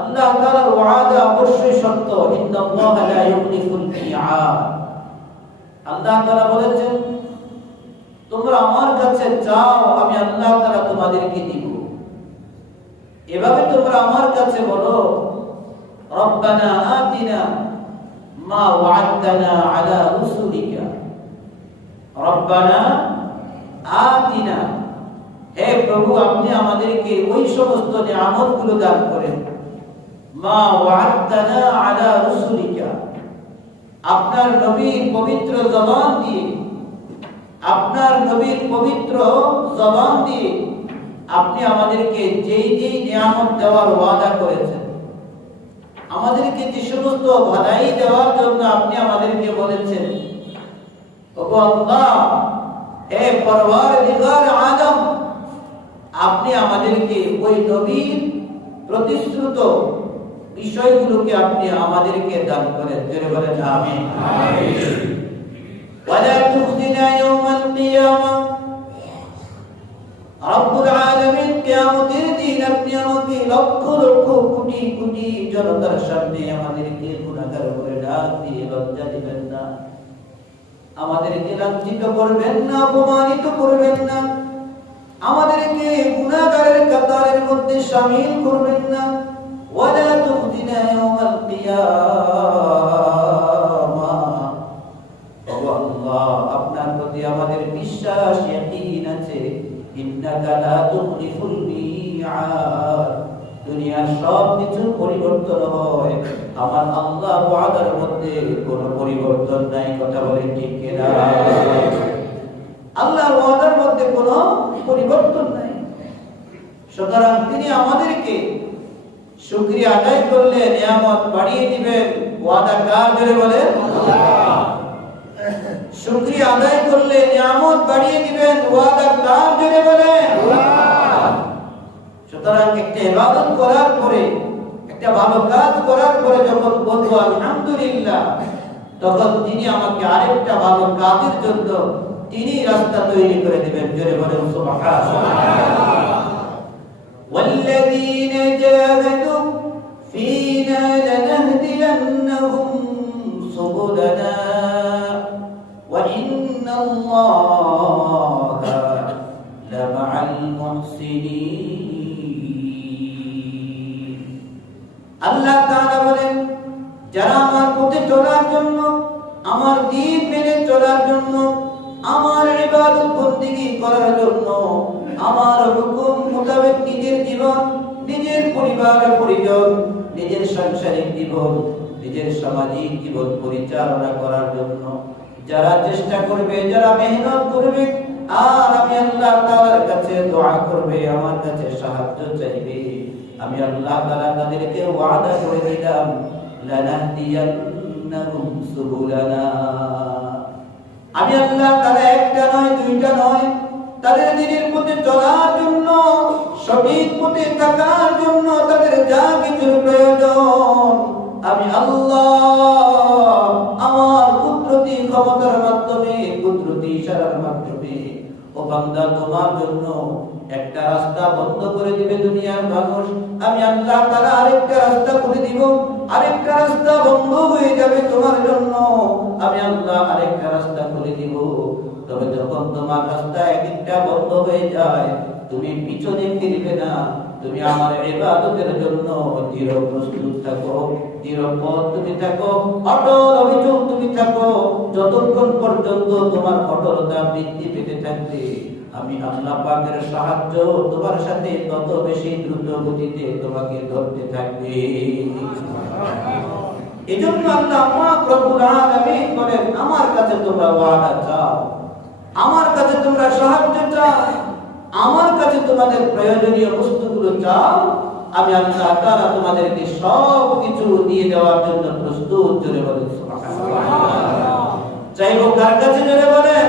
আল্লাহ তাআলার ওয়াদা অবশ্যই সত্য। ইন্নাল্লাহা লা ইউখলিফুল মিআদ। আল্লাহ তাআলা বলেছেন, তোমরা আমার কাছে চাও, আমি আল্লাহ তাআলা তোমাদেরকে দিব। এভাবে তোমরা আমার কাছে বলো, রব্বানা আতিনা মা ওয়া'আদতানা আলা রুসুলিকা। রব্বানা আতিনা, হে প্রভু, আপনি আমাদেরকে ওই সমস্ত নিয়ামতগুলো দান করেন, মা ওয়া'আদতানা আলা রুসুলিকা, আপনার নবীর পবিত্র জবান দিয়ে, আপনার নবীর পবিত্র জবান দিয়ে আপনি আমাদেরকে যেই যেই নিয়ামত দেওয়ার ওয়াদা করেছেন, আমাদেরকে যে সমস্ত ভালাই দেওয়ার জন্য আপনি আমাদেরকে বলেছেন, ওগো আল্লাহ, হে পরওয়ারদিগার আলম, আপনি আমাদেরকে ওই নবীর প্রতিশ্রুত বিষয়গুলোকে আপনি আমাদেরকে দান করেন। জোরে বলেন আমিন। ওয়ালা তুখজিনা ইয়াওমাল কিয়ামা, রব্বুল আলামিন কিয়ামতের দিন আপনি আমাকে লক্ষ লক্ষ কোটি কোটি জনতার সামনে আমাদেরকে গুনাহগার বলে ডাক দিয়ে লজ্জা দিবেন না, আমাদেরকে লাঞ্ছিত করবেন না, অপমানিত করবেন না, আমাদেরকে গুনাহগারের কাতারের মধ্যে শামিল করবেন না। ওয়ালা তুখজিনা ইয়াওমাল কিয়ামা, ও আল্লাহ, আপনার প্রতি আমাদের বিশ্বাস, ইয়াকিন আছে, ইন্নাকা লা তুখলিফুল মিআদ। দুনিয়ার সব কিছু পরিবর্তন হয়, আমার আল্লাহ ওয়াদার মধ্যে কোনো পরিবর্তন নাই। কথা বলেন ঠিক কিনা? আল্লাহর ওয়াদার মধ্যে কোনো পরিবর্তন নাই। সুতরাং তিনি আমাদেরকে শুকরিয়া আদায় করলে নিয়ামত বাড়িয়ে দিবেন। ওয়াদা কার? জোরে বলেন আল্লাহ। শুকরিয়া আদায় করলে নিয়ামত বাড়িয়ে দিবেন। ওয়াদা কার? জোরে বলেন আল্লাহ। সুতরাং একটা ইবাদত করার পরে, একটা ভালো কাজ করার পরে যখন বলবো আলহামদুলিল্লাহ, তখন তিনি আমাকে আরেকটা ভালো কাজের জন্য তিনি রাস্তা তৈরি করে দিবেন। জোরে বলেন সুবহানাল্লাহ। والذين جاهدوا فينا لنهدينهم سبلنا وإن الله لمع المحسنين। আল্লাহ তাআলা বলেন, যারা আমার পথে চলার জন্য, আমার দ্বীন মেনে চলার জন্য, আমার ইবাদত বন্দেগী করার জন্য, আমার হুকুম মোতাবেক নিজের জীবন, নিজের পরিবার পরিজন, নিজের সাংসারিক জীবন, নিজের সামাজিক জীবন পরিচালনা করার জন্য যারা চেষ্টা করবে, যারা মেহনত করবে, আর আমি আল্লাহ তাআলার কাছে দোয়া করবে, আমার কাছে সাহায্য চাইবে, আমি আল্লাহ তাআলা তাদেরকে ওয়াদা করে দিলাম, লানাহদিয়ান্নাহুম সুবুলানা। আমি আল্লাহ তাআলা একটা নয়, দুইটা নয়, তাদের দিনের পথে চলার জন্য, সঠিক পথে থাকার জন্য তাদের যা কিছু প্রয়োজন, আমি আল্লাহ আমার কুদরতি ক্ষমতার মাধ্যমে, কুদরতি ইশারার মাধ্যমে, ও বান্দা তোমার জন্য একটা রাস্তা বন্ধ করে দিবে দুনিয়ার মানুষ, আমি আল্লাহ তাআলা আরেকটা রাস্তা করে দিব, আরেকটা রাস্তা বন্ধ হয়ে যাবে তোমার জন্য, আমি আল্লাহ আরেকটা রাস্তা করে দিব। তবে যখন তোমার রাস্তা একটা বন্ধ হয়ে যায়, তুমি পিছনে ফিরবে না, তুমি আমার ইবাদতের জন্য দৃঢ় প্রস্তুত থাকো, দৃঢ় পথ তুমি থাকো, অটল অবিচল তুমি থাকো। যতক্ষণ পর্যন্ত তোমার অটলতা বৃদ্ধি পেতে থাকবে, আমি আল্লাহ পাকের সাহায্য তোমার সাথে তত বেশি দ্রুত গতিতে তোমাকে ধরতে থাকবে। এজন্য আল্লাহ পাক রব্বুল আলামিন বলেন, আমার কাছে তোমরা ওয়াদা চাও, আমার কাছে তোমরা সাহায্য চাও, আমার কাছে তোমাদের প্রয়োজনীয় বস্তুগুলো চাও, আমি আল্লাহ তাআলা তোমাদেরকে সব কিছু দিয়ে দেওয়ার জন্য প্রস্তুত। জোরে বলেন সুবহানাল্লাহ। চাইবো কার কাছে? জোরে বলেন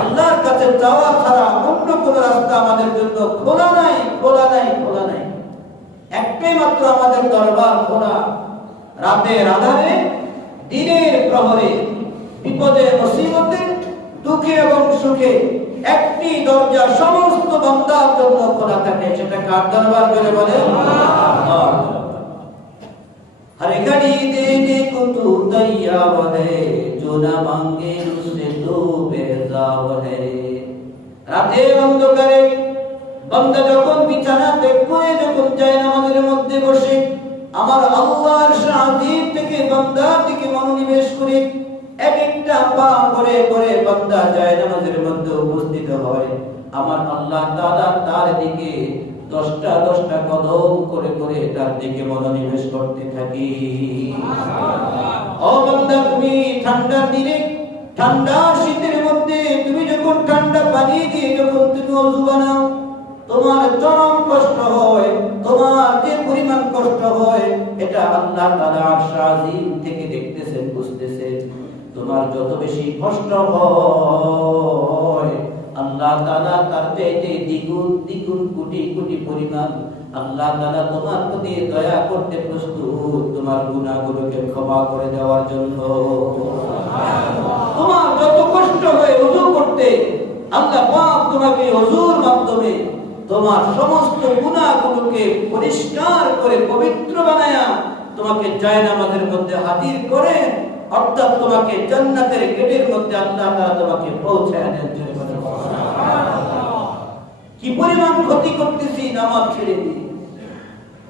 আল্লাহর কাছে। চাওয়া ছাড়া অন্য কোন রাস্তা আমাদের জন্য খোলা নাই, খোলা নাই, খোলা নাই। একটাই মাত্র আমাদের দরবার খোলা। রাতের আধারে, দিনের প্রহরে, বিপদে মুসিবতে, দুঃখে এবং সুখে একটি দরজা সমস্ত বান্দার জন্য খোলা থাকে। সেটা কার দরবার? জোরে বলেন আল্লাহ। यार है जो ना मांगे उससे तो बेजार है। রাতের অন্ধকারে বান্দা যখন বিছানা ত্যাগ করে যখন যায় নামাজের মধ্যে বসে আমার আল্লাহর শান্তির থেকে বান্দার দিকে মনোনিবেশ করে এক একটা পা করে করে বান্দা যায় নামাজের মধ্যে উপস্থিত হয় আমার আল্লাহ তাআলা তার দিকে 10টা 10টা কদম করে করে তার দিকে মনোনিবেশ করতে থাকি। ও বান্দা তুমি ঠান্ডার দিনে ঠান্ডা শীতের মধ্যে তুমি যখন ঠান্ডা পানি দিয়ে যখন তুমি ওযু বানাও তোমার চরম কষ্ট হয়, তোমার যে পরিমাণ কষ্ট হয় এটা আল্লাহ তাআলা আরশ আজিম থেকে দেখতেছেন বুঝতেছেন। তোমার যত বেশি কষ্ট হয় আল্লাহ তাআলা তার চাইতে দ্বিগুণ দ্বিগুণ কোটি কোটি পরিমাণ আল্লাহ তাআলা তোমার প্রতি দয়া করতে প্রস্তুত তোমার গুনাহগুলোকে ক্ষমা করে দেওয়ার জন্য। তোমার যত কষ্ট হয় ওযু করতে আল্লাহ পাক তোমাকে ওযুর মাধ্যমে তোমার সমস্ত গুনাহগুলোকে পরিষ্কার করে পবিত্র বানায়া তোমাকে জায়নামাজের মধ্যে হাজির করে অর্থাৎ তোমাকে জান্নাতের গেটের মধ্যে আল্লাহ তাআলা তোমাকে পৌঁছায় দেন। কি পরিমাণ ক্ষতি করতেছি নামাজ ছেড়ে দিয়ে,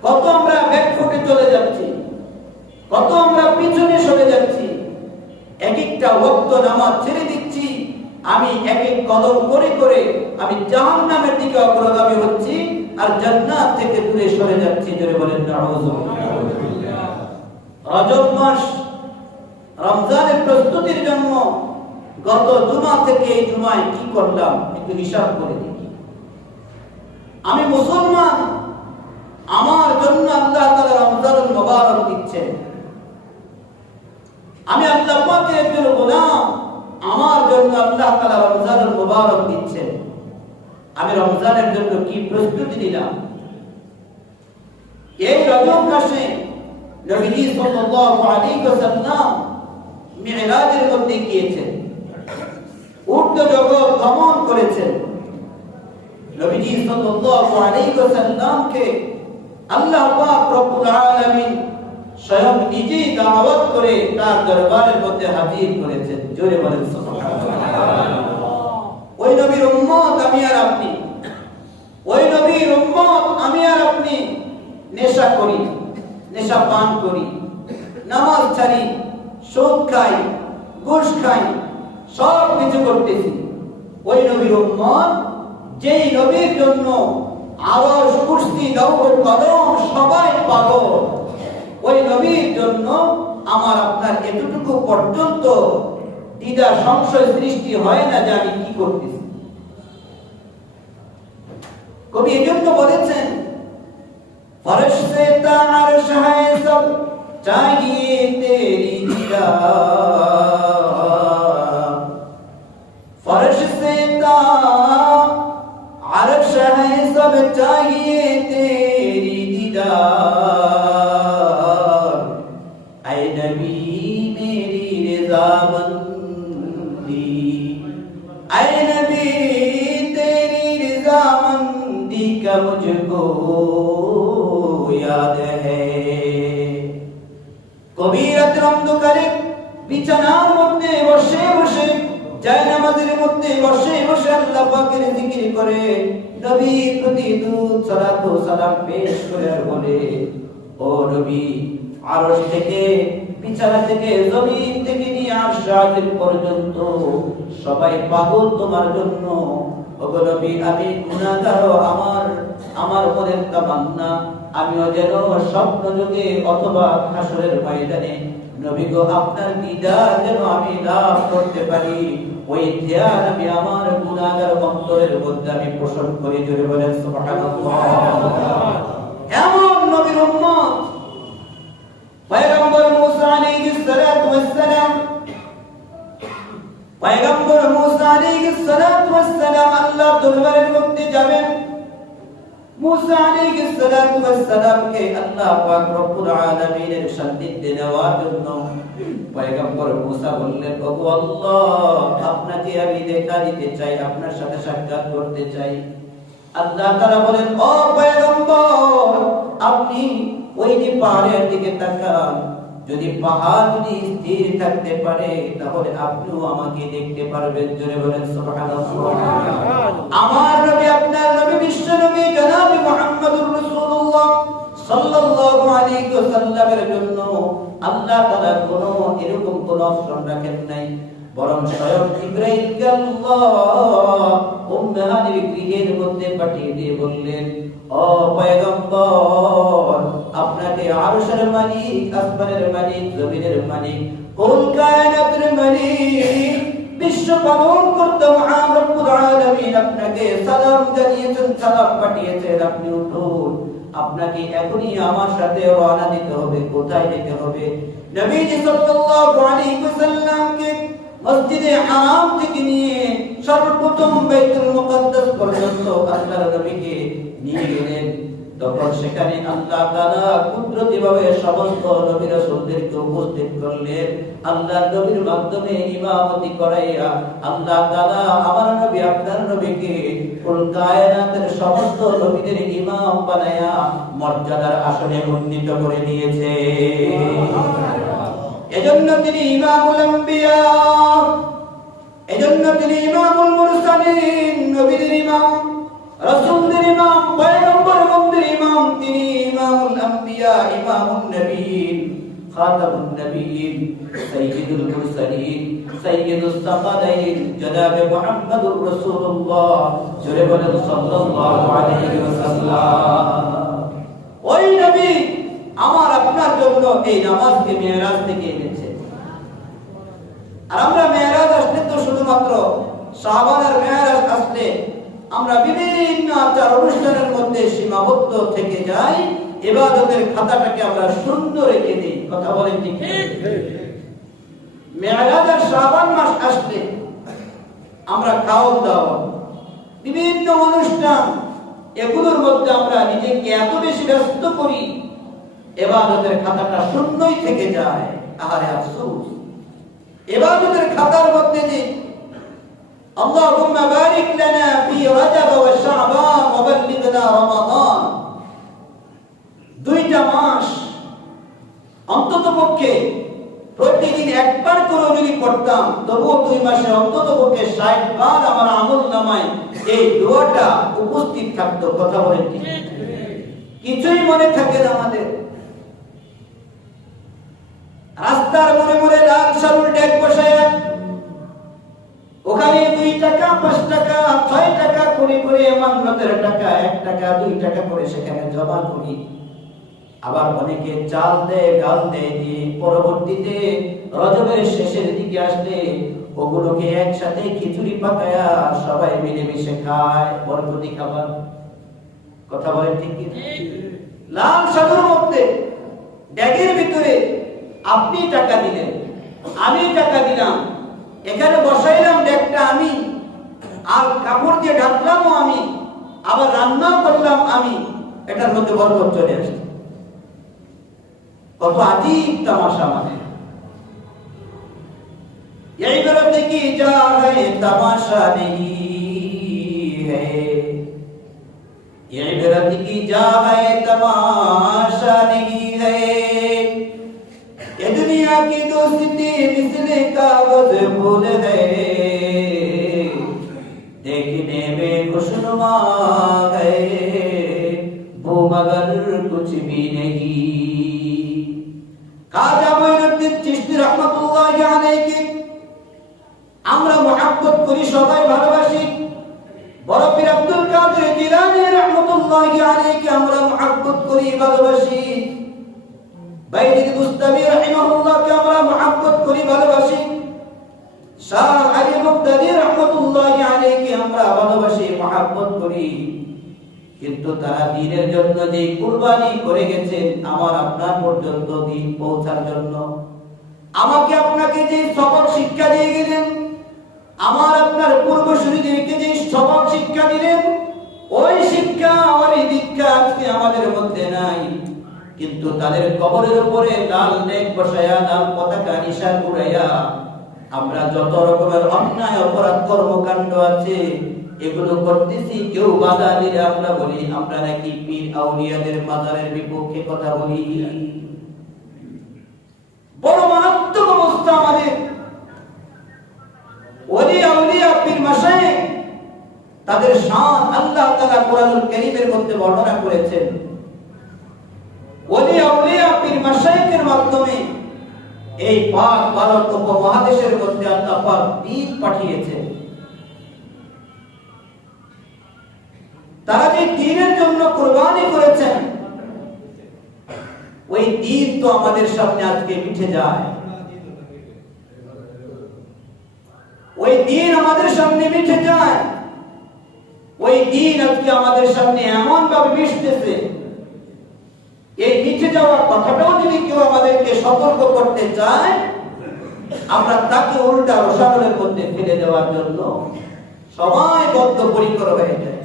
কত আমরা ব্যাকফুটে চলে যাচ্ছি, কত আমরা পিছনে সরে যাচ্ছি, এক একটা ওয়াক্ত নামাজ ছেড়ে দিচ্ছি, আমি এক এক কদম করে করে আমি জাহান্নামের দিকে অগ্রগামী হচ্ছি আর জান্নাত থেকে দূরে সরে যাচ্ছি। জোরে বলেন নাউযুবিল্লাহ। রজব মাস রমজানের প্রস্তুতির জন্য গত জুমা থেকে এই জুমায় কি করলাম একটু হিসাব করে দেখি। আমি মুসলমান, আমার জন্য আল্লাহ তাআলা রমজানুল মুবারক দিচ্ছেন। আমি আল্লাহ পাকের একজন গোলাম, আমার জন্য আল্লাহ তাআলা রমজানুল মুবারক দিচ্ছেন। আমি রমজানের জন্য কি প্রস্তুতি নিলাম। এই রজব মাসে নবীজি সাল্লাল্লাহু আলাইহি ওয়াসাল্লাম মিরাজের মধ্যে গিয়েছেন, ঊর্ধ্ব জগৎ ভ্রমণ করেছেন। নবীজি সাল্লাল্লাহু আলাইহি ওয়াসাল্লামকে আল্লাহ পাক রব্বুল আলামিন স্বয়ং নিজেই দাওয়াত করে তার দরবারের মধ্যে হাজির করেছেন। জোরে বলেন সুবহানাল্লাহ। ওই নবীর উম্মত আমি আর আপনি, ওই নবীর উম্মত আমি আর আপনি নেশা করি, নেশা পান করি, নামাজ ছাড়ি, সুদ খাই, ঘুষ খাই, সব কিছু করতেছি। ওই নবীর উম্মত যেই নবীর জন্য আরশ কুরসি লৌহ কলম সবাই পাগল, ওই নবীর জন্য আমার আপনার এতটুকু পর্যন্ত দ্বিধা সংশয় সৃষ্টি হয় না যে আমি কি করতেছি। কবি এজন্য বলেছেন फर्श से तारश है सब चाहिए तेरी दीदार, फर्श से तारश है सब चाहिए तेरी दीदार, ऐ नबी मेरी रज़ामंदी, ऐ नबी तेरी रज़ामंदी का मुझको याद है। কবি রাতের অন্ধকারে বিছানার মধ্যে বসে বসে জায়নামাজের মধ্যে বসে বসে আল্লাহ পাকের জিকির করে নবীর প্রতি দুরূদ সালাত ও সালাম পেশ করে আর বলে, ও নবী, আরশ থেকে বিছানা থেকে জমিন থেকে নিয়ে আরশ আজিম পর্যন্ত সবাই পাগল তোমার জন্য। ওগো নবী, আমি গুনাহগার, আমার মনের তামান্না আমিও যেন স্বপ্ন যুগে অথবা হাসরের ময়দানে নবী গো আপনার দিদার যেন আমি লাভ করতে পারি, ওই ধ্যান আমি আমার গুনাহগার অন্তরের মধ্যে আমি পোষণ করি। জোরে বলেন সুবহানাল্লাহ। এমন নবীর উম্মত পয়গম্বর মুসা আলাইহিস সালাতু ওয়াস সালাম, পয়গম্বর মুসা আলাইহিস সালাতু ওয়াস সালাম আল্লাহর দরবারের মধ্যে যাবেন। মুসা আলাইহিস সালাতু ওয়াস সালামকে আল্লাহ পাক রব্বুল আলামিনের সান্নিধ্যে নেওয়ার জন্য পয়গম্বর মুসা বললেন, ওগো আল্লাহ, আপনাকে আমি দেখা দিতে চাই, আপনার সাথে সাক্ষাৎ করতে চাই। আল্লাহ তাআলা বলেন, ও পয়গম্বর, আপনি ওই যে পাহাড়ের দিকে তাকান, যদি পাহাড় যদি স্থির থাকতে পারে তাহলে আপনিও আমাকে দেখতে পারবেন। জোরে বলেন সুবহানাল্লাহ। আমার নবী আপনার নবী বিশ্ব নবী জনাব মুহাম্মদুর রাসূলুল্লাহ সাল্লাল্লাহু আলাইহি ওয়াসাল্লামের জন্য আল্লাহ তাআলা কোনো এরকম কোনো অপশন রাখেন নাই, বরং স্বয়ং জিবরাইলকে আল্লাহ উম্মে হানির গৃহের মধ্যে পাঠিয়ে দিয়ে বললেন, ও পয়গম্বর, আপনাকে আরশের মালিক, আসমানের মালিক, জমিনের মালিক, কুল কায়নাতের মালিক, বিশ্ব পালন করতে মহান রব্বুল আলামিন আপনাকে সালাম জানিয়েছেন, সালাম পাঠিয়েছেন। আপনি উঠুন, আপনাকে এখনই আমার সাথে রওনা দিতে হবে। কোথায় যেতে হবে? নবীজি সাল্লাল্লাহু আলাইহি ওয়াসাল্লামকে মসজিদে হারাম থেকে নিয়ে সর্বপ্রথম বাইতুল মুকাদ্দাস পর্যন্ত আল্লাহর নবীকে নিয়ে গেলেন। তখন সেখানে আল্লাহ তাআলা কুদরতিভাবে সমস্ত নবী রাসূলদেরকে উপস্থিত করলেন। আল্লাহর নবীর মাধ্যমে ইমামতি করাইয়া আল্লাহ তাআলা আমার নবী আপনার নবীকে কুল কায়নাতের সমস্ত নবীদের ইমাম বানায়া মর্যাদার আসনে উন্নীত করে দিয়েছে। এজন্য তিনি ইমামুল আম্বিয়া, এজন্য তিনি ইমামুল মুরসালিন, নবীদের ইমাম, রাসূলদের ইমাম, পয়গম্বরদের ইমাম। তিনি ইমামুল আম্বিয়া, ইমামুন নবিয়্যিন, খাতামুন নবিয়্যিন, সাইয়্যিদুল মুরসালিন, সাইয়্যিদুস সাকালাইন, জনাবে মুহাম্মদুর রাসূলুল্লাহ জোরে বলেন সাল্লাল্লাহু আলাইহি ওয়াসাল্লাম। ওই নবী আমার আপনার জন্য এই নামাজকে মেরাজ থেকে এনেছে। আর আমরা মেরাজ আসলে তো শুধুমাত্র শাবানের মেরাজ আসলে আমরা বিভিন্ন আচার অনুষ্ঠানের মধ্যে সীমাবদ্ধ থেকে যাই, ইবাদতের খাতাটাকে আমরা শূন্য রেখে দিই। কথা বলেন ঠিক? মেরাজ আর শাবান মাস আসলে আমরা খাওয়া দাওয়া, বিভিন্ন অনুষ্ঠান, এগুলোর মধ্যে আমরা নিজেকে এত বেশি ব্যস্ত করি, ইবাদতের খাতাটা শূন্যই থেকে যায়। আহারে আফসোস! ইবাদতের খাতার মধ্যে যে আল্লাহুম্মা বারিক লানা ফি রাজাব ওয়া শাবান ওয়া বাল্লিগনা রমাদান, দুইটা মাস অন্ততপক্ষে প্রতিদিন একবার করে যদি করতাম, তবুও 2 মাসে অন্ততপক্ষে 60 বার আমার আমলনামায় এই দোয়াটা উপস্থিত থাকতো। কথা বলেন ঠিক? কিছুই মনে থাকে না আমাদের। রাস্তার মোড়ে মোড়ে লাল সারুল ডেক বসায়া ওখানে 2 টাকা, 5 টাকা, 6 টাকা করে করে মান্নতের টাকা 1 টাকা 2 টাকা করে সেখানে জমা করি। আবার অনেকে চাল দেয়, ডাল দেয়, দিয়ে পরবর্তীতে রজবের শেষের দিকে আসলে ওগুলোকে একসাথে খিচুড়ি পাকায়া সবাই মিলেমিশে খায়, বরকতি খাবার। কথা বলেন ঠিক কি? লাল সাগরের মধ্যে ড্যাগের ভিতরে আপনি টাকা দিলেন, আমি টাকা দিলাম, এখানে বসাইলাম ড্যাগটা আমি, আর কাপড় দিয়ে ঢাকলামও আমি, আবার রান্নাও করলাম আমি, এটার মধ্যে বরকত চলে আসছে। কত আজীব তামাশা! মানে এই বেরোতে কি যা है तमाशा नहीं है, ये बेरत की जा है तमाशा नहीं है, ये दुनिया की दोस्ती मिसले कागज फूल है, देखने में खुशनुमा है वो मगर कुछ भी नहीं। খাজা মঈনুদ্দিন চিশতি রাহমাতুল্লাহি আলাইহি আমরা মুহাব্বত করি, সবাই ভালোবাসি। বড় পীর আব্দুল কাদের জিলানী রাহমাতুল্লাহি আলাইহি আমরা মুহাব্বত করি, ভালোবাসি। বাইজিদ বুস্তামি রাহিমাহুল্লাহকে আমরা মুহাব্বত করি, ভালোবাসি। শাহ আলী মুক্তাদি রাহমাতুল্লাহি আলাইহি আমরা ভালোবাসি, মুহাব্বত করি। কিন্তু তারা দ্বীনের জন্য যে কুরবানি করে গেছেন, আমার আপনার পর্যন্ত দ্বীন পৌঁছার জন্য, আমাকে আপনাকে যে সবক শিক্ষা দিয়ে গেলেন, আমার আপনার পূর্বসূরীদেরকে যে সবক শিক্ষা দিলেন, ওই শিক্ষা ওই দীক্ষা আজকে আমাদের মধ্যে নাই। কিন্তু তাদের কবরের উপরে লাল নেক বসায়া, লাল পতাকা নিশান উড়াইয়া আমরা যত রকমের অন্যায় অপরাধ কর্মকাণ্ড আছে এগুলো করতেছি। কেউ বাধা দিলে আমরা বলি আমরা নাকি পীর আউলিয়াদের মাজারের বিপক্ষে কথা বলি। বড় মারাত্মক অবস্থা আমাদের ওলি আউলিয়া পীর মাশায়েখ তাদের শান আল্লাহ তাআলা কোরআনুল কারীমের মধ্যে বর্ণনা করেছেন। ওলি আউলিয়া পীর মাশায়েখের মাধ্যমে এই পাক ভারত উপমহাদেশের মধ্যে আল্লাহ পাক দ্বীন পাঠিয়েছেন। তারা যে দ্বীনের জন্য কুরবানি করেছেন ওই দ্বীন তো আমাদের সামনে আজকে মিটে যায়, ওই দ্বীন আমাদের সামনে মিটে যায়, ওই দ্বীন আজকে আমাদের সামনে এমন ভাবে মিশতেছে, এই মিটে যাওয়ার কথাটাও যদি কেউ আমাদেরকে সতর্ক করতে চায় আমরা তাকে উল্টা রসায়নের মধ্যে ফেলে দেওয়ার জন্য সবাই বদ্ধপরিকর হয়ে যায়।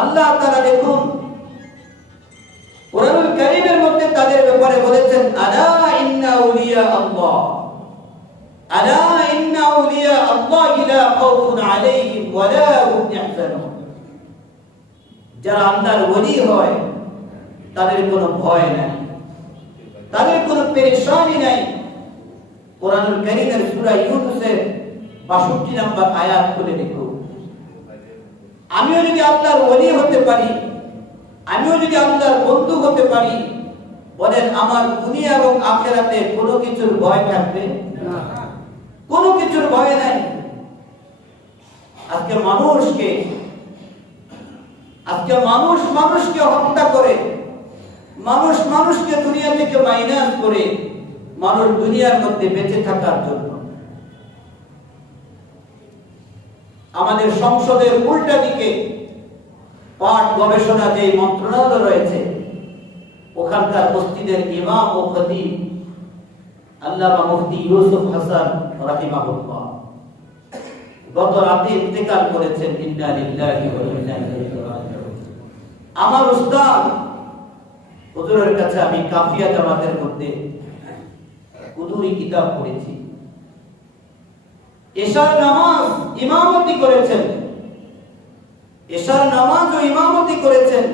আল্লাহ তাআলা দেখুন কোরআনুল কারীমের মধ্যে তাদের ব্যাপারে বলেছেন আলা ইন্না আউলিয়া আল্লাহ, আলা ইন্না আউলিয়া আল্লাহ লা খাউফুন আলাইহিম ওয়া লা হুম ইয়াহজানুন। যারা আল্লাহর ওলি হয় তাদের কোনো ভয় নাই, তাদের কোনো পেরেশানি নাই। কোরআনুল কারীমের সূরা ইউনূসের ৬২ নম্বর আয়াত খুলে দেখুন। আমিও যদি আল্লাহর ওলি হতে পারি, আমিও যদি আল্লাহর বন্ধু হতে পারি, বলেন আমার দুনিয়া এবং আখিরাতে কোনো কিছুর ভয় থাকবে না? কোনো কিছুর ভয় নাই। আজকে মানুষ মানুষকে হত্যা করে, মানুষ মানুষকে দুনিয়া থেকে মাইনাস করে, মানুষ দুনিয়ার মধ্যে বেঁচে থাকার জন্য আমাদের সংসদের উল্টা দিকে পাঠ গবেষণা যে মন্ত্রণালয় রয়েছে ওখানকার মসজিদের ইমাম ও খতিব আল্লামা মুফতি ইউসুফ হাসান রাহিমাহুল্লাহ গত রাতে ইন্তেকাল করেছেন। ইন্না লিল্লাহি ওয়া ইন্না ইলাইহি রাজিউন। আমার উস্তাদ হুজুরের কাছে আমি কাফিয়া জামাতের মধ্যে কুদুরি কিতাব পড়েছি। এশার নামাজ ইমামতি করেছেন, এশার নামাজ ও ইমামতি করেছেন।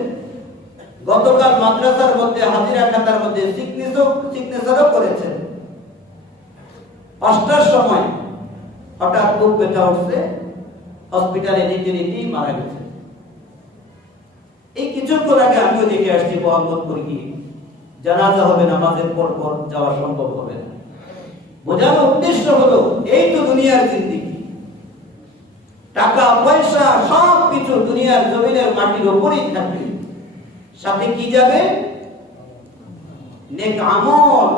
গতকাল মাদ্রাসার মধ্যে হাজিরা খাতার মধ্যে সিগনেচারও করেছেন। ৫টার সময় হঠাৎ বুক ব্যথা উঠছে, হসপিটালে নিতেই মারা গেছে। এই কিছুক্ষণ আগে আমিও দেখে আসছি মোহাম্মদপুর গিয়ে জানাজা হবে, নামাজের পর যাওয়া সম্ভব হবে না। বোঝানোর উদ্দেশ্য হলো এই তো দুনিয়ার জিন্দেগি, টাকা পয়সা সব কিছু দুনিয়ার জমিনের মাটির উপরেই থাকবে, সাথে কি যাবে? নেক আমল,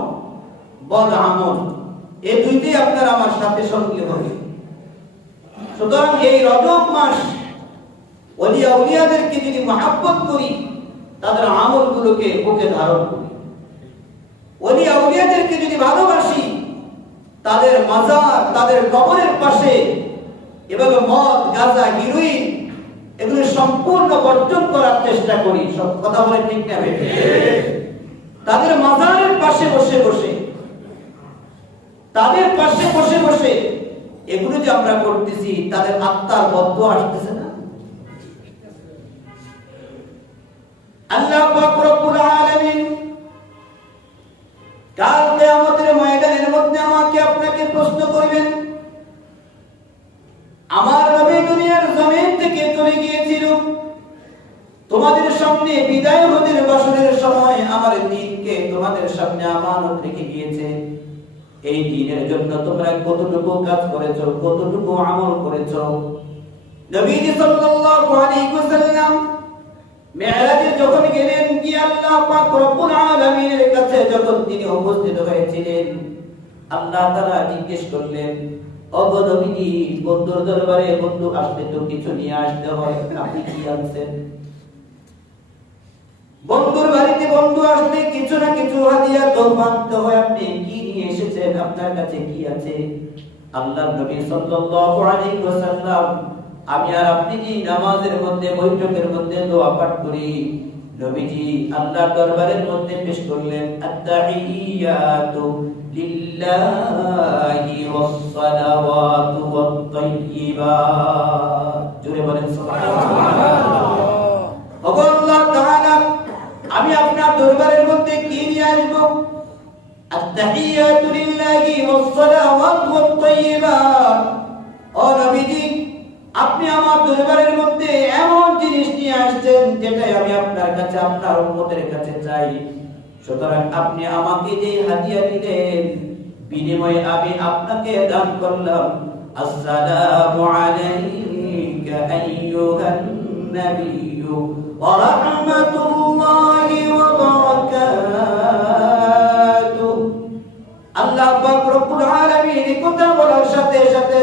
বদ আমল, এই দুইটাই আপনার আমার সাথে সঙ্গে হবে। সুতরাং এই রজব মাস ওলি আউলিয়াদেরকে যদি মহব্বত করি, তাদের আমলগুলোকে বুকে ধারণ করি, ওলি আউলিয়াদেরকে যদি ভালোবাসি, তাদের মাজার, তাদের কবরের পাশে এভাবে মদ, গাঁজা, হিরোইন এগুলো সম্পূর্ণ বর্জন করার চেষ্টা করি। সব কথা বলে ঠিক না? তাদের মাজারের পাশে বসে বসে, তাদের পাশে বসে বসে এগুলো যে আমরা করতেছি, তাদের আত্মার বদদোয়া আসতেছে না? আল্লাহ পাক রব্বুল আলামিন কাল কিয়ামতের ময়দানের মধ্যে আমাকে আপনাকে প্রশ্ন করবেন, আমার নবী দুনিয়ার জমিন থেকে চলে গিয়েছিল, তোমাদের সামনে বিদায় হজের বছরের সময় আমার দ্বীনকে তোমাদের সামনে আমানত রেখে গিয়েছে। এই দ্বীনের জন্য তোমরা কতটুকু কাজ করেছো, কতটুকু আমল করেছো? নবীজি সাল্লাল্লাহু আলাইহি ওয়াসাল্লাম মেরাজে যখন গেলেন, কি আল্লাহ পাক রব্বুল আলামিনের কাছে যখন তিনি উপস্থিত হয়েছিলেন, আল্লাহ তাআলা জিজ্ঞেস করলেন, ওগো নবীজি, বন্ধুর দরবারে বন্ধু আসলে তো কিছু নিয়ে আসতে হয়, আপনি কি আনছেন? বন্ধুর বাড়িতে বন্ধু আসলে কিছু না কিছু হাদিয়া তো আনতে হয়, আপনি কি নিয়ে এসেছেন? আপনার কাছে কি আছে? আল্লাহর নবী সাল্লাল্লাহু আলাইহি ওয়াসাল্লাম, আমি আর আপনি যে নামাজের মধ্যে, বৈঠকের মধ্যে দোয়া পাঠ করি, নবীজি আল্লাহর দরবারের মধ্যে পেশ করলেন, আত-তাহিয়াতু লিল্লাহি ওয়াস-সালাওয়াতু ওয়াত-তাইয়্যিবাত। জোরে বলেন সুবহানাল্লাহ। ওগো আল্লাহ তাআলা, আমি আপনার দরবারের মধ্যে কি নিয়ে আসব? আত-তাহিয়াতু লিল্লাহি ওয়াস-সালাওয়াতু ওয়াত-তাইয়্যিবাত। ও নবীজি, আপনি আমার দরবারের মধ্যে এমন জিনিস নিয়ে আসছেন যেটাই আমি আপনার কাছে, আপনার উম্মতের কাছে চাই। সুতরাং আপনি আমাকে যে হাদিয়া দিলেন, বিনিময়ে আমি আপনাকে দান করলাম। আসসালামু আলাইকা আইয়ুহান নাবিয়্যু ওয়া রাহমাতুল্লাহি ওয়া বারাকাতুহু। আল্লাহ পাক রব্বুল আলামিন এই কথা বলার সাথে সাথে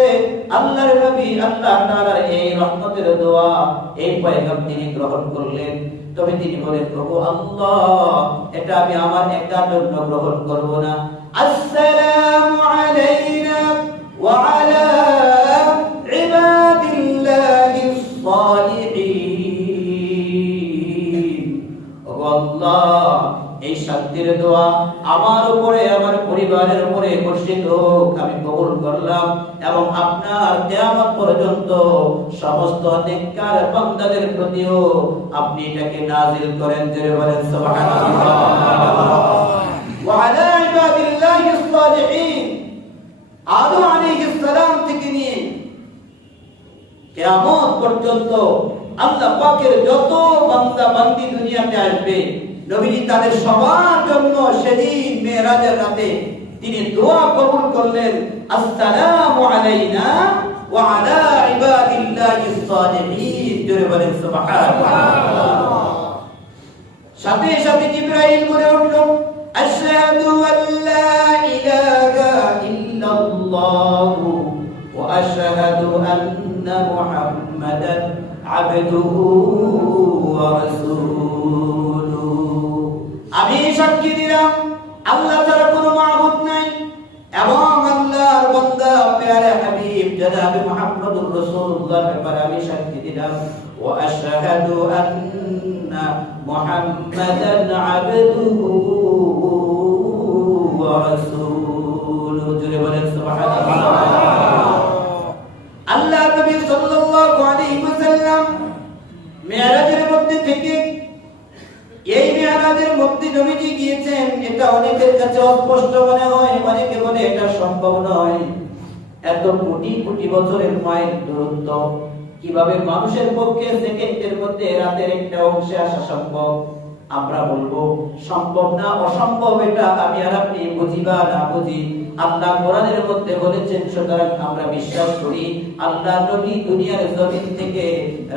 আল্লাহর নবী আল্লাহ তাআলার এই রহমতের দোয়া, এই পয়গাম তিনি গ্রহণ করলেন। তবে তিনি বলেন, প্রভু আল্লাহ, এটা আমি আমার একার জন্য গ্রহণ করব না। আসসালামু আলাইনা ওয়া আলা ইবাদিল্লাহিস সালিহিন। ও আল্লাহ, এই শান্তির দোয়া আমার উপরে, আমার পরিবারের উপরে বর্ষিত হোক, আমি কবুল করলাম। এবং আপনার কিয়ামত পর্যন্ত সমস্ত নেককার বান্দাদের প্রতিও আপনি এটাকে নাজিল করেন। জোরে বলেন সুবহানাল্লাহ। ওয়া আলা ইবাদিল্লাহিস সালিহিন। আদম আলাইহিস সালাম থেকে নিয়ে কিয়ামত পর্যন্ত আল্লাহ পাকের যত বান্দা বান্দি দুনিয়াতে আসবে, নবীজি তাদের সবার জন্য সেদিন মেরাজের রাতে তিনি দোয়া কবুল করলেন, আসসালামু আলাইনা ওয়া আলা ইবাদিল্লাহিস সালিহিন। জোরে বলেন সুবহানাল্লাহ। সাথে সাথে জিবরাইল বলে উঠল, আশহাদু আল্লা ইলাহা ইল্লাল্লাহু ওয়া আশহাদু আন্না মুহাম্মাদান আবদুহু ওয়া রাসূলুহু। আমি সাক্ষী দিলাম আল্লাহ ছাড়া কোনো মাবুদ নাই, এবং আল্লাহর বান্দা প্যারে হাবিব জনাব মুহাম্মদুর রাসূলুল্লাহর ব্যাপারে আমি সাক্ষী দিলাম, ওয়া আশহাদু আন্না মুহাম্মাদান আবদুহু ওয়া রাসূলুহু। জোরে বলেন সুবহানাল্লাহ। আল্লাহ নবী সাল্লাল্লাহু আলাইহি ওয়াসাল্লাম মিরাজের মধ্যে থেকে, এই মিরাজের মধ্যে নবীজি গিয়েছেন, এটা অনেকের কাছে অস্পষ্ট মনে হয়, অনেকে বলে এটা সম্ভব নয়। এত কোটি কোটি বছরের মাইল দূরত্ব, কিভাবে মানুষের পক্ষে সেকেন্ডের মধ্যে রাতের একটা অংশে আসা সম্ভব? আমরা বলবো সম্ভব না, অসম্ভব। এটা আমি আর আপনি বুঝি বা না বুঝি, আল্লাহ কোরআনের মধ্যে বলেছেন। সুতরাং আমরা বিশ্বাস করি আল্লাহ নবী দুনিয়ার জমিন থেকে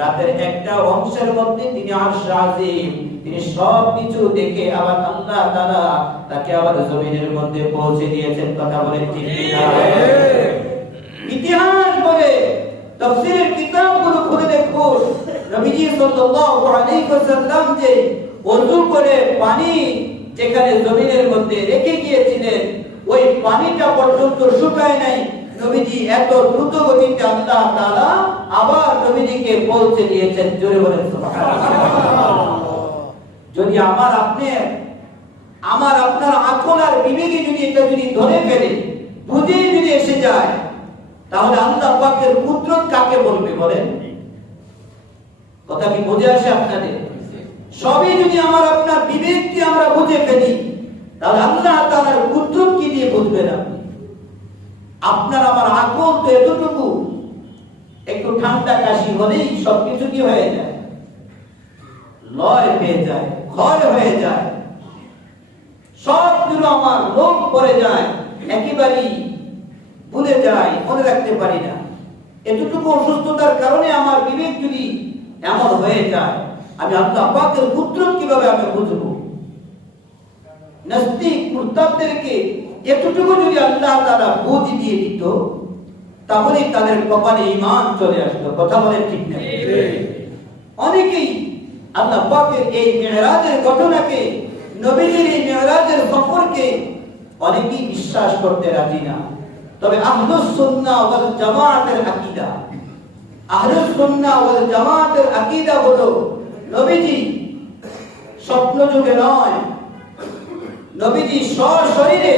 রাতের একটা অংশের মধ্যে তিনি আরশ আজিম, তিনি সবকিছু দেখে আবার আল্লাহ তাআলা তাকে আবার জমিনের মধ্যে পৌঁছে দিয়েছেন। কথা বলেন ঠিক কিনা? ইতিহাস বলে, তাফসীরের কিতাবগুলো খুলে দেখুন, নবীজি সাল্লাল্লাহু আলাইহি ওয়াসাল্লাম যে ওযু করে পানি যেখানে জমিনের মধ্যে রেখে গিয়েছিলেন, ওই পানিটা পর্যন্ত শুকায় নাই। নবীজি এত দ্রুত গতিতে আল্লাহ তাআলা আবার নবীজিকে পৌঁছে দিয়েছেন। জোরে বলেন সুবহানাল্লাহ। যদি আমার আপনার আকল আর বিবেকে যদি এটা যদি ধরে ফেলে, বুঝে যদি এসে যায়, তাহলে আল্লাহ পাকের কুদরত কাকে বলবে বলেন? কথা কি বুঝে আসে আপনাদের? সবই যদি আমার আপনার বিবেক দিয়ে আমরা বুঝে ফেলি, তাহলে আল্লাহ তাআলার কুদরত কি দিয়ে বুঝবেন আপনি? আপনার আমার আকল তো এতটুকু, একটু ঠান্ডা কাশি হলেই সবকিছু কি হয়ে যায়, লয় হয়ে যায়, ক্ষয় হয়ে যায়, সবগুলো আমার লোভ পড়ে যায়, একেবারেই ভুলে যায়, মনে রাখতে পারি না। এতটুকু অসুস্থতার কারণে আমার বিবেক যদি এমন হয়ে যায়, আমি আল্লাহ পাকের কুদরত কিভাবে আমি বুঝবো? নাস্তিক মুরতাদদেরকে এতটুকু যদি আল্লাহ তাআলা বুঝ দিয়ে দিত, তাহলে তাদের কপালে ঈমান চলে আসতো। কথা বলেন ঠিক না? অনেকেই আল্লাহ পাকের এই মিরাজের ঘটনাকে, নবীজির এই মিরাজের সফরকে অনেকেই বিশ্বাস করতে রাজি না। তবে আহলুস সুন্নাহ ওয়াল জামাতের আকীদা, আহলুস সুন্নাহ ওয়াল জামাতের আকীদা হলো নবীজি স্বপ্ন যুগে নয়, নবীজি সশরীরে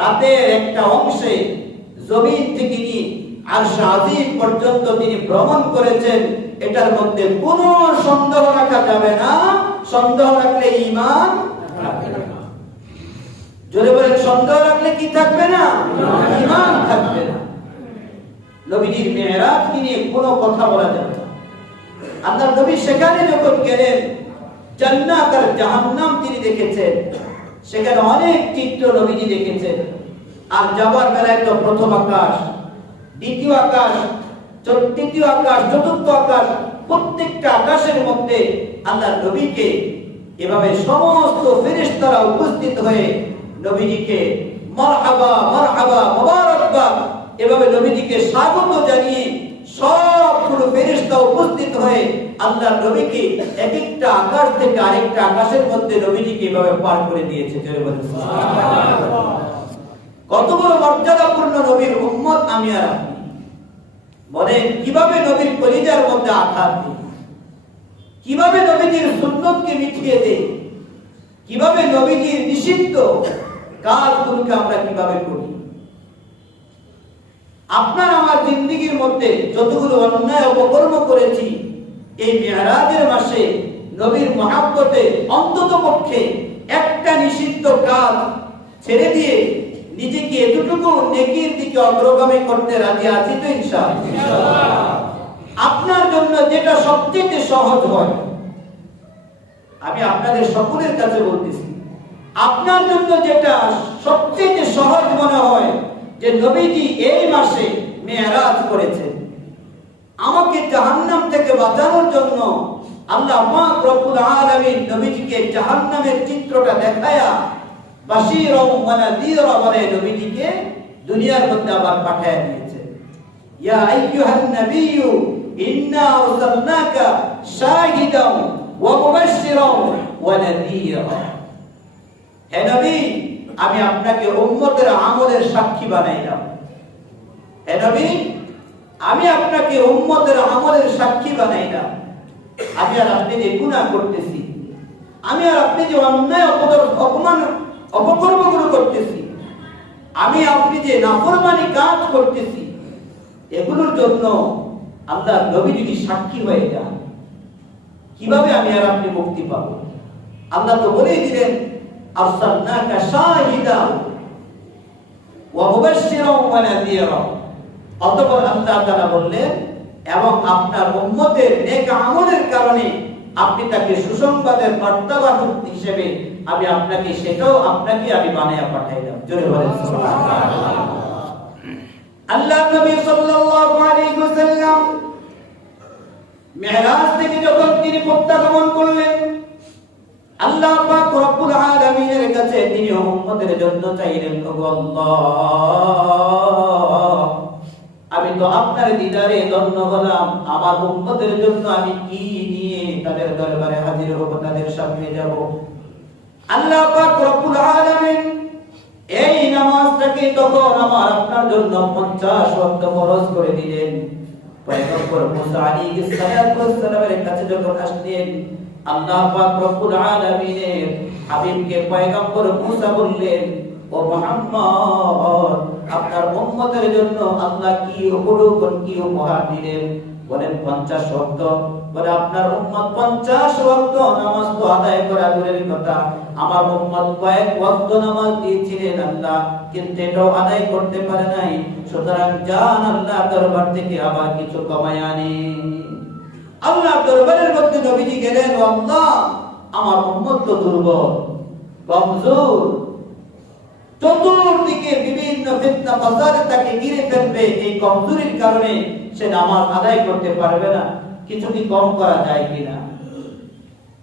রাতের একটা অংশে জমিন থেকে নিয়ে আরশ আজিম পর্যন্ত তিনি ভ্রমণ করেছেন। এটার মধ্যে কোনো সন্দেহ রাখা যাবে না। সন্দেহ রাখলে ঈমান রাখবে না। জোরে বলেন, সন্দেহ রাখলে কি থাকবে না? ঈমান থাকবে না। নবীজির মিরাজকে নিয়ে কোনো কথা বলা যাবে না। আল্লাহর নবী সেখানে যখন গেলেন, জান্নাত আর জাহান্নাম তিনি দেখেছেন, সেখানে অনেক চিত্র নবীজি দেখেছেন। আর যাবার বেলায় তো প্রথম আকাশ, দ্বিতীয় আকাশ, তৃতীয় আকাশ, চতুর্থ আকাশ, প্রত্যেকটা আকাশের মধ্যে আল্লাহর নবীকে এভাবে সমস্ত ফেরেশতারা উপস্থিত হয়ে নবীজিকে মারহাবা মারহাবা মুবারকবাদ এভাবে নবীজিকে স্বাগত জানিয়ে সবগুলো ফেরেশতা উপস্থিত হয়ে আল্লাহর নবীকে এক একটা আকাশ থেকে আরেকটা আকাশের মধ্যে নবীজিকে এভাবে পার করে দিয়েছে। জোরে বলেন সুবহানাল্লাহ। কত বড় মর্যাদাপূর্ণ নবীর উম্মত আমি আর আপনি। বলেন কিভাবে নবীর কলিজার মধ্যে আঘাত দিই, কিভাবে নবীজির সুন্নতকে মিটিয়ে দেই, কিভাবে নবীজির নিষিদ্ধ কাজগুলোকে আমরা কিভাবে করি। আপনার আমার জিন্দেগীর মধ্যে যতগুলো অন্যায় অপকর্ম করেছি, এই মিরাজের মাসে নবীর মহব্বতে অন্তত পক্ষে একটা নিষিদ্ধ কাজ ছেড়ে দিয়ে নিজেকে এতটুকু নেকির দিকে অগ্রগামী করতে রাজি আছি তো ইনশাআল্লাহ। আপনার জন্য যেটা সবচেয়ে সহজ হয়, আমি আপনাদের সকলের কাছে বলতেছি, আপনার জন্য যেটা সবচেয়ে সহজ মনে হয় যে নবীজি এই মাসে মেরাজ করেছেন, আমাকে জাহান্নাম থেকে বাঁচানোর জন্য আল্লাহ পাক রব্বুল আলামিন নবীজিকে জাহান্নামের চিত্রটা দেখায়া বাশীরা ওয়া নাযীরা বলে নবীজিকে দুনিয়ার মধ্যে আবার পাঠিয়ে দিয়েছেন। ইয়া আইয়ুহান নাবিয়্যু ইন্না আরসালনাকা শাহিদান ওয়া মুবাশশিরান ওয়া নাযীরা। হে নবী, আমি আপনাকে উম্মতের আমলের সাক্ষী বানাইলাম। হে নবী, আমি আপনাকে উম্মতের আমলের সাক্ষী বানাইলাম। আমি আর আপনি যে গুনাহ করতেছি, আমি আর আপনি যে অন্যায় অপমান অপকর্মগুলো করতেছি, আমি আপনি যে নাফরমানি কাজ করতেছি, এগুলোর জন্য আল্লাহর নবী যদি সাক্ষী হয়ে যান, কিভাবে আমি আর আপনি মুক্তি পাবো? আল্লাহ তো বলেই দিলেন, আরসালনাকা শাহিদান ওয়া মুবাশশিরান ওয়া নাযীরা। অতঃপর আল্লাহ তাআলা বললেন, এবং আপনার উম্মতের নেক আমলের কারণে আপনি তাকে সুসংবাদের মার্তবা হিসেবে আমি আপনাকে সেটাও আপনাকে আমি বানায়া পাঠাইলাম। জোরে বলেন সুবহানাল্লাহ। আল্লাহর নবী সাল্লাল্লাহু আলাইহি ওয়াসাল্লাম মিরাজ থেকে যখন তিনি প্রত্যাগমন করলেন, আল্লাহ পাক রব্বুল আলামিনের কাছে তিনি উম্মতের জন্য চাইলেন, ওগো আল্লাহ, আমি তো আপনার দিদারে ধন্য হলাম, আমার উম্মতের জন্য আমি কি নিয়ে তাদের দরবারে হাজির হব, তাদের সামনে যাব। আল্লাহ পাক রব্বুল আলামিন এই নামাজটাকে তখন আমার আপনার জন্য 50 ওয়াক্ত ফরজ করে দিলেন। পয়গম্বর মুসা আলাইহিস সালামের কাছে যখন আসলেন, আল্লাহ পাক রব্বুল আলামিনের হাবিবকে পয়গম্বর মুসা বললেন, ও মুহাম্মদ, আপনার উম্মতের জন্য আল্লাহ কি উপহার দিলেন? বলেন 50 ওয়াক্ত। বলে আপনার উম্মত 50 ওয়াক্ত নামাজ তো আদায় করা দূরের কথা, আমার উম্মত কয়েক ওয়াক্ত নামাজ দিয়েছিলেন আল্লাহ, কিন্তু এটাও আদায় করতে পারে নাই। সুতরাং জান আল্লাহ দরবার থেকে আবার কিছু কমায় আনি। আল্লাহ দরবারের মধ্যে নবীজি গেলেন, ও আল্লাহ, আমার উম্মত তো দুর্বল, কমজোর, চতুর্দিকে বিভিন্ন ফিতনা ফাসাদে তাকে ঘিরে ফেলবে, এই কমজোরির কারণে সে নামাজ আদায় করতে পারবে না, কিছু কি কম করা যায় কিনা?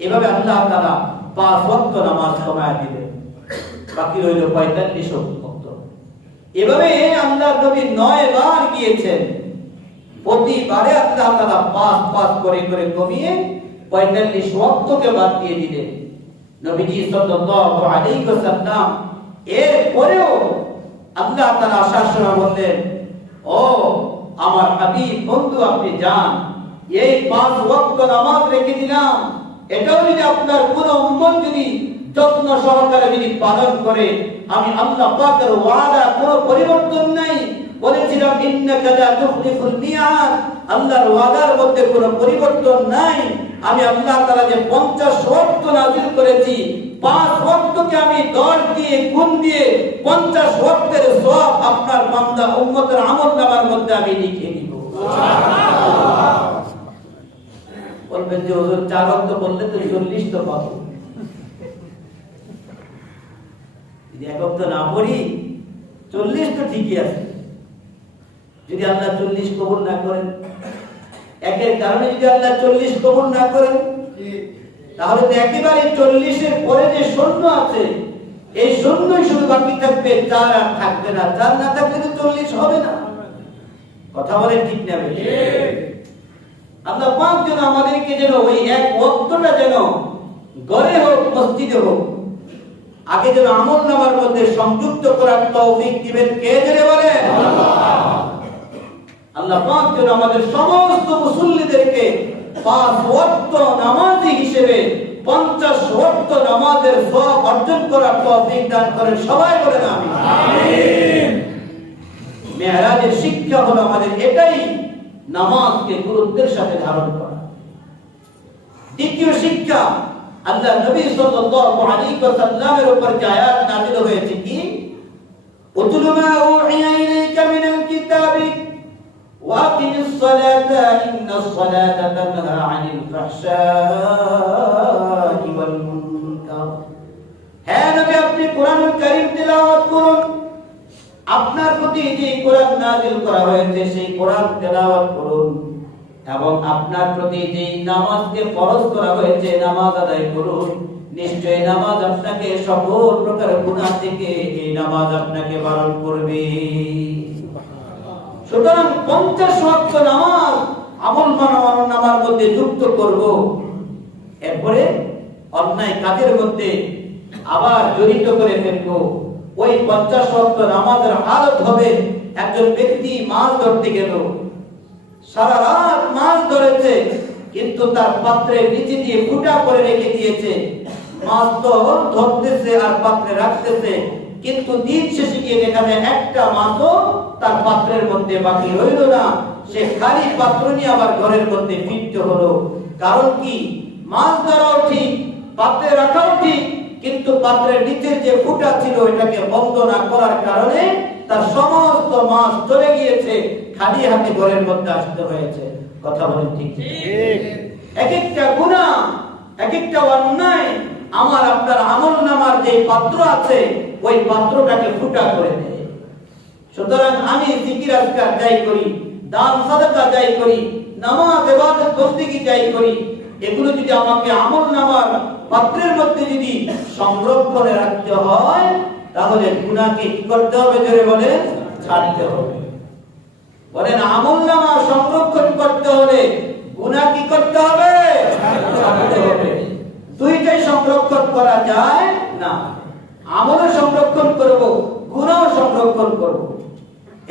এভাবে আল্লাহ তাআলা 5 ওয়াক্ত নামাজ কমায় দিলেন, বাকি রইল 45 ওয়াক্ত। এভাবে আল্লাহর নবী 9 বার গিয়েছেন, প্রতিবারে আল্লাহ তাআলা 5 করে করে কমিয়ে 45 ওয়াক্তকে বাদ দিয়ে দিলেন। নবীজি সাল্লাল্লাহু আলাইহি ওয়াসাল্লাম এর পরেও আল্লাহ তাআলা আসার সময় বললেন, ও আমার হাবিব বন্ধু, আপনি যান, এই 5 ওয়াক্ত নামাজ রেখে দিলাম, এটাও যদি আপনার কোন উম্মত যদি যত্ন সহকারে যদি পালন করে, আমি আল্লাহ পাকের ওয়াদা কোনো পরিবর্তন নাই। বলেছিলাম, ইন্নাকা লা তুখলিফুল মিয়াদ, আল্লাহর ওয়াদার মধ্যে কোনো পরিবর্তন নাই। আমি আল্লাহ তাআলা যে 50 ওয়াক্ত নাযিল করেছি, 5 ওয়াক্ত গুণকে আমি 10 দিয়ে গুণ দিয়ে 50 ওয়াক্তের সওয়াব আপনার বান্দা উম্মতের আমলনামার মধ্যে আমি লিখে দিব। বলবেন যে হুজুর 4 ওয়াক্ত বললে তো 40 তো পাবো। যদি এক ওয়াক্ত না পড়ি 40 তো ঠিকই আছে। যদি আল্লাহ 40 কবুল না করেন, একের কারণে যদি আল্লাহ 40 কবুল না করেন, তাহলে তো একেবারে 40 এর পরে যে শূন্য আছে এই শূন্যই শুধু বাকি থাকবে, 4 আর থাকবে না। 4 না থাকলে তো 40 হবে না। কথা বলেন ঠিক না? আল্লাহ পাক যেন আমাদেরকে যেন ওই এক ওয়াক্তটা যেন ঘরে হোক মসজিদে হোক আগে যেন আমলনামার মধ্যে সংযুক্ত করার তৌফিক দিবেন কে জেনে বলেন? আল্লাহ পাক যেন আমাদের সমস্ত মুসল্লিদেরকে 5 ওয়াক্ত নামাজি হিসেবে 50 ওয়াক্ত নামাজের সওয়াব অর্জন করার তৌফিক দান করেন। সবাই বলেন আমিন। আমিন। মেরাজের শিক্ষা হলো আমাদের এটাই, নামাজকে গুরুত্বের সাথে ধারণ করা। দ্বিতীয় শিক্ষা, আল্লাহ নবী সাল্লাল্লাহু আলাইহি ওয়াসাল্লামের উপর যে আয়াত নাযিল হয়েছে কি, উতলু মা উহিয়া ইলাইকা মিনাল কিতাবি ওয়াকিমিস সালাতা ইন্নাস সালাতা তানহা আনিল ফাহশাই ওয়াল মুনকার। হে নবী, আপনি কোরআনুল কারীম তেলাওয়াত করুন। আপনার প্রতি যে কোরআন নাযিল করা হয়েছে সেই কোরআন তেলাওয়াত করুন এবং আপনার প্রতি যে নামাজকে ফরজ করা হয়েছে নামাজ আদায় করুন। নিশ্চয়ই নামাজ আপনাকে সকল প্রকার গুনাহ থেকে এই নামাজ আপনাকে বারণ করবে। সুতরাং 50 ওয়াক্ত নামাজ আমল নামার মধ্যে যুক্ত করব। এরপরে অন্যায় কাজের মধ্যে আবার জড়িত করে ফেলব। ওই 50 ওয়াক্ত নামাজের হালত হবে, একজন ব্যক্তি মাছ ধরতে গেল, সারা রাত মাছ ধরেছে কিন্তু তার পাত্রের নিচে দিয়ে ফুটা করে রেখে দিয়েছে। মাছ তো ধরতেছে আর পাত্রে রাখতেছে, কিন্তু দিন শেষে গিয়ে দেখা যায় একটা মাছও তার পাত্রের মধ্যে বাকি রইল না। সে খালি পাত্র নিয়ে আবার ঘরের মধ্যে ফিরতে হলো। কারণ কি? মাছ ধরাও ঠিক, পাত্রে রাখাও ঠিক, কিন্তু পাত্রের নিচের যে ফুটা ছিল এটাকে বন্ধ না করার কারণে তার সমস্ত মাছ চলে গিয়েছে, খালি হাতে ঘরের মধ্যে আসতে হয়েছে। কথা বলেন ঠিক? এক একটা গুনাহ, এক একটা অন্যায় আমার আপনার আমলনামার যে পাত্র আছে ওই পাত্রটাকে ফুটা করে দেয়। সুতরাং আমি জিকির আজকার যাই করি, দান সাদাকা যাই করি, নামাজ ইবাদত বন্দেগী যাই করি, এগুলো যদি আমাকে আমলনামার পাত্রের মধ্যে যদি সংরক্ষণে রাখতে হয় তাহলে গুনাহকে কি করতে হবে? জোরে বলেন, ছাড়তে হবে। বলেন, আমলনামা সংরক্ষণ করতে হলে গুনাহ কি করতে হবে? ছাড়তে হবে। দুইটাই সংরক্ষণ করা যায় না। আমলও সংরক্ষণ করব, গুনাহও সংরক্ষণ করব।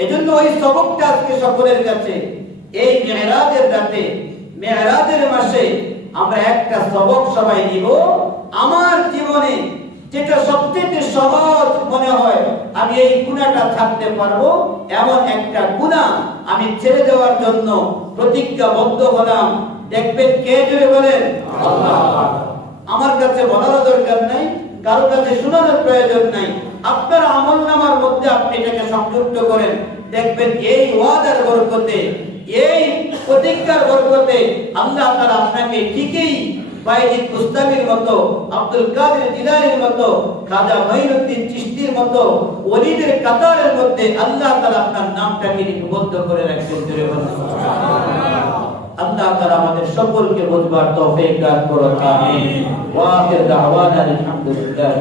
এজন্য ওই সবকটা আজকে সকলের কাছে এই মেরাজের রাতে, মেরাজের মাসে আমরা একটা সবক সবাই নিব। আমার জীবনে যেটা সবচেয়ে সহজ মনে হয় আমি এই গুনাহটা ছাড়তে পারবো, এমন একটা গুনাহ আমি ছেড়ে দেওয়ার জন্য প্রতিজ্ঞাবদ্ধ হলাম। দেখবেন কে? জোরে বলেন, আল্লাহ। আমার কাছে বলার দরকার নাই, কারো কাছে শোনানোর প্রয়োজন নাই। আপনার আমলনামার মধ্যে আপনি এটাকে সংযুক্ত করেন, দেখবেন এই ওয়াদার বরকতে, এই প্রতিজ্ঞার বরকতে আল্লাহ তাআলা আপনাকে ঠিকই বাইজিদ বুস্তামির মতো, আব্দুল কাদের জিলানীর মতো, খাজা মঈনুদ্দিন চিশতির মতো ওলিদের কাতারের মধ্যে আল্লাহ তাআলা আপনার নামটাকে লিপিবদ্ধ করে রাখবেন। জোরে বলুন সুবহানাল্লাহ। আল্লাহ তাআলা আমাদের সকলকে বুঝবার তৌফিক দান করুন। আমিন। ওয়া আখির দাওয়ানা আলহামদুলিল্লাহি।